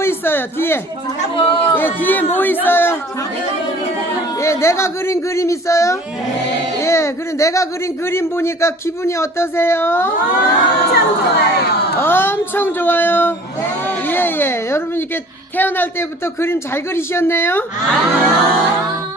뭐 있어요? 뒤에. 예, 뒤에 뭐 있어요? 예, 내가 그린 그림 있어요? 예, 그럼 내가 그린 그림 보니까 기분이 어떠세요? 엄청 좋아요. 엄청 좋아요. 예, 예. 여러분 이렇게 태어날 때부터 그림 잘 그리셨네요?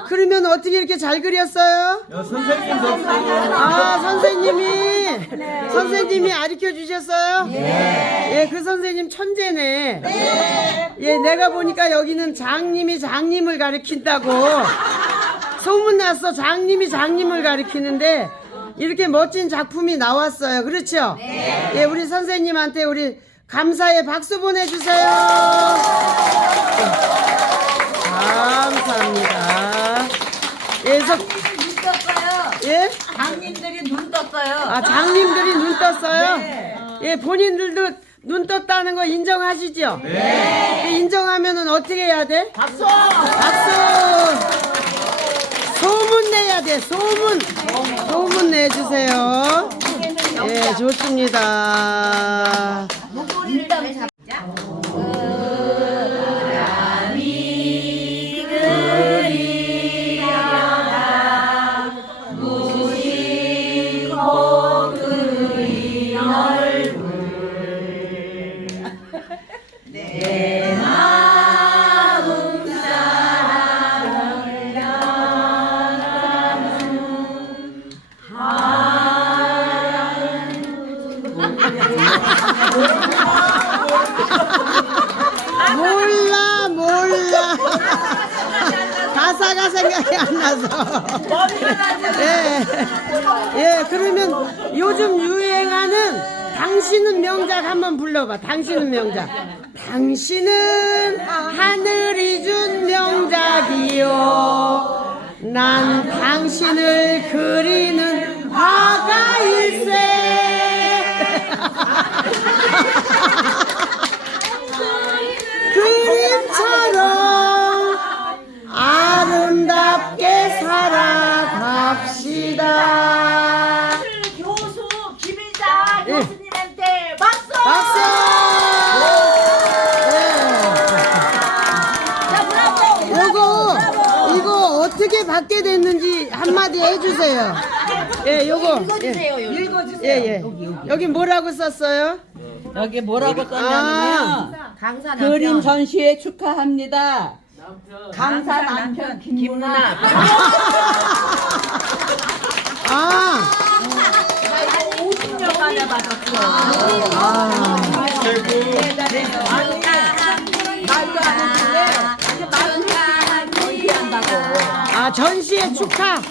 그러면 어떻게 이렇게 잘 그렸어요? 선생님도 없고 아, 선생님이, 선생님이 가르쳐 주셨어요? 예, 그 선생님 천재네. 예, 내가 보니까 여기는 장님이 장님을 가르친다고. 소문났어. 장님이 장님을 가르치는데, 이렇게 멋진 작품이 나왔어요. 그렇죠? 예, 우리 선생님한테 우리 감사의 박수 보내주세요. 감사합니다. 예, 서, 눈 떴어요. 예? 장님들이 눈 떴어요. 아, 장님들이 눈 떴어요? 예, 본인들도 눈 떴다는 거 인정하시죠? 네. 인정하면은 어떻게 해야 돼? 박수! 박수! 소문 내야 돼, 소문! 소문 내주세요. 예, 좋습니다. 잡자. 몰 가사가 생각이 안 나서. 예. 예, 그러면 요즘 유행하는 당신은 명작 한번 불러봐. 당신은 명작. 당신은 하늘이 준 명작이요. 난 당신을 그리는 해주세요. 예, 요거. 읽어주세요. 예, 읽어주세요. 예. 예. 여기 뭐라고 썼어요? 여기 뭐라고 아, 썼냐면요. 강사 그림 전시회 축하합니다. 감사 남편 김문아. 아, 50년 만에 받았어. 아. 말도 안 했는데 이제 말도 전시한다고. 아, 전시회 축하.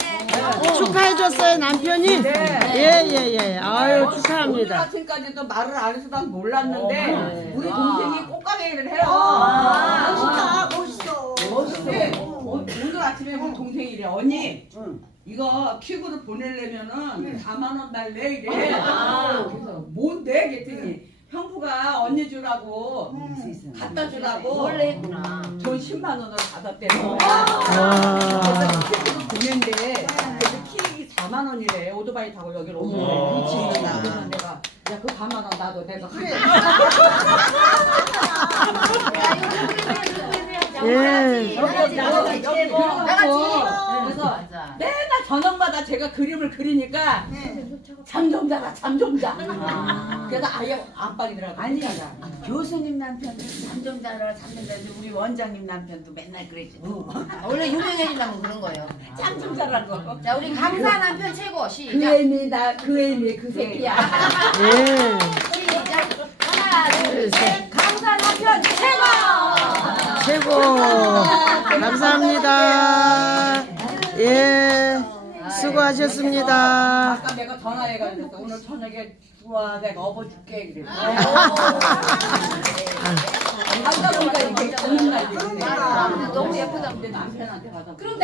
축하해줬어요, 남편이? 예, 예, 예. 아유, 오늘 축하합니다. 아침까지도 말을 안 해서 난 몰랐는데 우리 동생이 꽃가게를 해요. 멋있다, 멋있어. 멋있어. 오- 오늘 아침에 우리 동생이 이래 언니. 이거 큐브로 보내려면은 4만 원 달래 이래. 그래서 뭔데? 그랬더니 형부가 언니 주라고 갖다 주라고 원래 했구나. 돈 10만 원을 받았대요. 와. 큐브로 보낸대. 그래서 키 4만 원이래. 오토바이 타고 여기로 오면 그치. 그래서 내가 야 그 4만 원 나도 내가 그래. 예. 그래서 맨날 저녁마다 제가 그림을 그리니까 잠 좀 자라 잠 좀 자. 그래서 아예 안 빠지더라고. 아니 교수님 남편도 잠좀 자라 잠좀 자라 우리 원장님 남편도 맨날 그랬지 원래 유명해지려면 그런 거예요. 잠좀 자라고. 자, 우리 강사 남편 최고. 그 시작. 애미다 그 애미 그 새끼야. 예. 시작. 하나, 둘, 셋. 강사 남편 최고. 최고. 감사합니다. 예. 수고하셨습니다. 아까 내가 전화해가지고 오늘 저녁에 좋아 내가 업어줄게 그래. 아까 보니까 이렇게 오는 날이 있네. 너무 예쁘다. 근데 남편한테 받아. 그럼.